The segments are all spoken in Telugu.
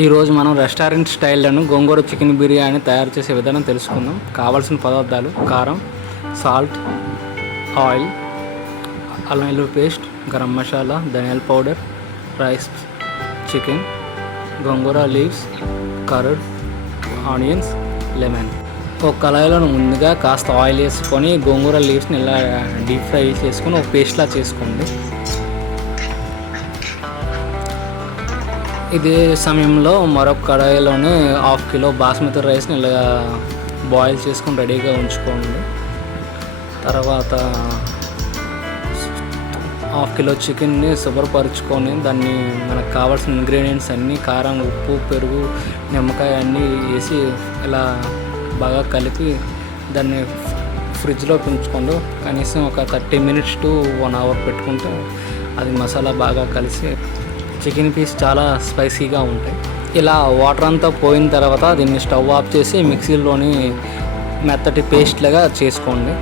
ఈరోజు మనం రెస్టారెంట్ స్టైల్లోను గోంగూర చికెన్ బిర్యానీ తయారు చేసే విధానం తెలుసుకుందాం. కావాల్సిన పదార్థాలు: కారం, సాల్ట్, ఆయిల్, అల్లం వెల్లుల్లి పేస్ట్, గరం మసాలా, ధనియాల పౌడర్, రైస్, చికెన్, గోంగూర లీవ్స్, కర్డ్, ఆనియన్స్, లెమన్. ఒక కళాయిలో ముందుగా కాస్త ఆయిల్ వేసుకొని గోంగూర లీవ్స్ని ఇలా డీప్ ఫ్రై చేసుకొని ఒక పేస్ట్లా చేసుకోండి. ఇదే సమయంలో మరొక కడాయిలోనే 1/2 కిలో బాస్మతి రైస్ని ఇలా బాయిల్ చేసుకొని రెడీగా ఉంచుకోండి. తర్వాత 1/2 కిలో చికెన్ని శుభ్రపరుచుకొని దాన్ని మనకు కావాల్సిన ఇంగ్రీడియంట్స్ అన్నీ కారం, ఉప్పు, పెరుగు, నిమ్మకాయ అన్నీ వేసి ఇలా బాగా కలిపి దాన్ని ఫ్రిడ్జ్లో ఉంచుకోండి. కనీసం ఒక 30 మినిట్స్ టు 1 అవర్ పెట్టుకుంటే అది మసాలా బాగా కలిసి చికెన్ పీస్ చాలా స్పైసీగా ఉంటాయి. ఇలా వాటర్ అంతా పోయిన తర్వాత దీన్ని స్టవ్ ఆఫ్ చేసి మిక్సీలోని మెత్తటి పేస్ట్ లాగా చేసుకోండి.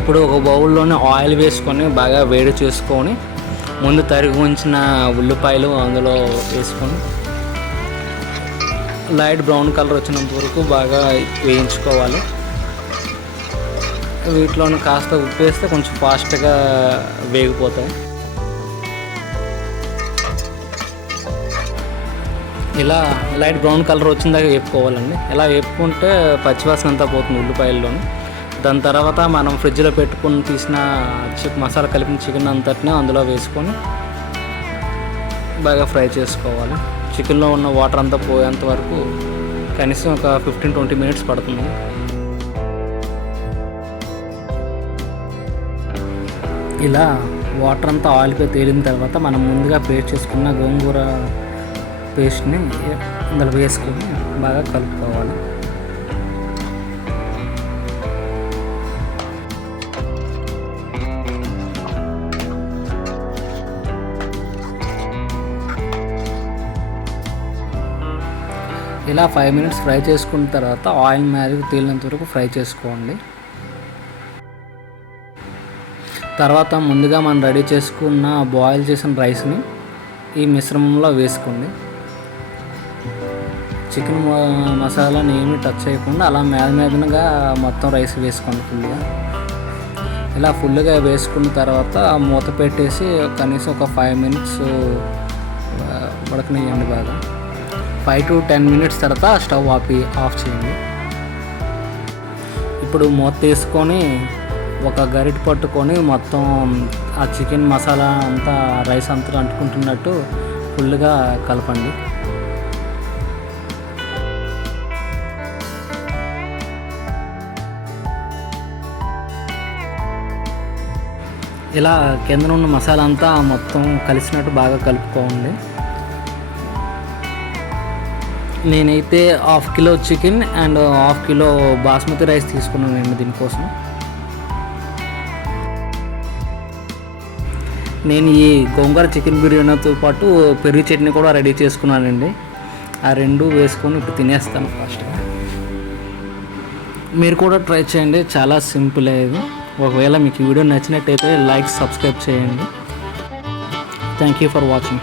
ఇప్పుడు ఒక బౌల్లోనే ఆయిల్ వేసుకొని బాగా వేడి చేసుకొని ముందు తరిగి ఉంచిన ఉల్లిపాయలు అందులో వేసుకొని లైట్ బ్రౌన్ కలర్ వచ్చినంత వరకు బాగా వేయించుకోవాలి. వీటిలోని కాస్త ఉప్పు వేస్తే కొంచెం ఫాస్ట్గా వేగిపోతాయి. ఇలా లైట్ బ్రౌన్ కలర్ వచ్చిన దాకా వేపుకోవాలండి. ఇలా వేపుకుంటే పచ్చివాసన అంతా పోతుంది ఉల్లిపాయల్లోని. దాని తర్వాత మనం ఫ్రిడ్జ్లో పెట్టుకుని తీసిన మసాలా కలిపిన చికెన్ అంతటిని అందులో వేసుకొని బాగా ఫ్రై చేసుకోవాలి. చికెన్లో ఉన్న వాటర్ అంతా పోయేంత వరకు కనీసం ఒక 15-20 మినిట్స్ పడుతుంది. ఇలా వాటర్ అంతా ఆయిల్పై తేలిన తర్వాత మనం ముందుగా పేస్ట్ చేసుకున్న గోంగూర పేస్ట్ని అందులో వేసుకొని బాగా కలుపుకోవాలి. ఇలా 5 మినిట్స్ ఫ్రై చేసుకున్న తర్వాత ఆయిల్ మ్యారిగ్ తేలినంత వరకు ఫ్రై చేసుకోండి. తర్వాత ముందుగా మనం రెడీ చేసుకున్న బాయిల్ చేసిన రైస్ని ఈ మిశ్రమంలో వేసుకోండి. చికెన్ మసాలాని ఏమీ టచ్ చేయకుండా అలా మీదగా మొత్తం రైస్ వేసుకోండి ఫుల్గా. ఇలా ఫుల్గా వేసుకున్న తర్వాత మూత పెట్టేసి కనీసం ఒక 5 మినిట్స్ ఉడకనియండి. బాగా 5 to 10 మినిట్స్ తర్వాత స్టవ్ ఆఫ్ చేయండి. ఇప్పుడు మూత తీసుకొని ఒక గరిటె పట్టుకొని మొత్తం ఆ చికెన్ మసాలా అంతా రైస్ అంతా అంటుకుంటున్నట్టు ఫుల్గా కలపండి. ఇలా కింద ఉన్న మసాలా అంతా మొత్తం కలిసినట్టు బాగా కలుపుకోండి. నేనైతే 1/2 kilo chicken and 1/2 kilo basmati rice తీసుకున్నానండి. దీనికోసం నేను ఈ గోంగూర చికెన్ బిర్యానీతో పాటు పెరుగు చట్నీ కూడా రెడీ చేసుకున్నానండి. ఆ రెండు వేసుకొని ఇప్పుడు తినేస్తాను ఫాస్ట్గా. మీరు కూడా ట్రై చేయండి, చాలా సింపుల్ ఇది. ఒకవేళ మీకు ఈ వీడియో నచ్చినట్టయితే లైక్, సబ్స్క్రైబ్ చేయండి. Thank you for watching.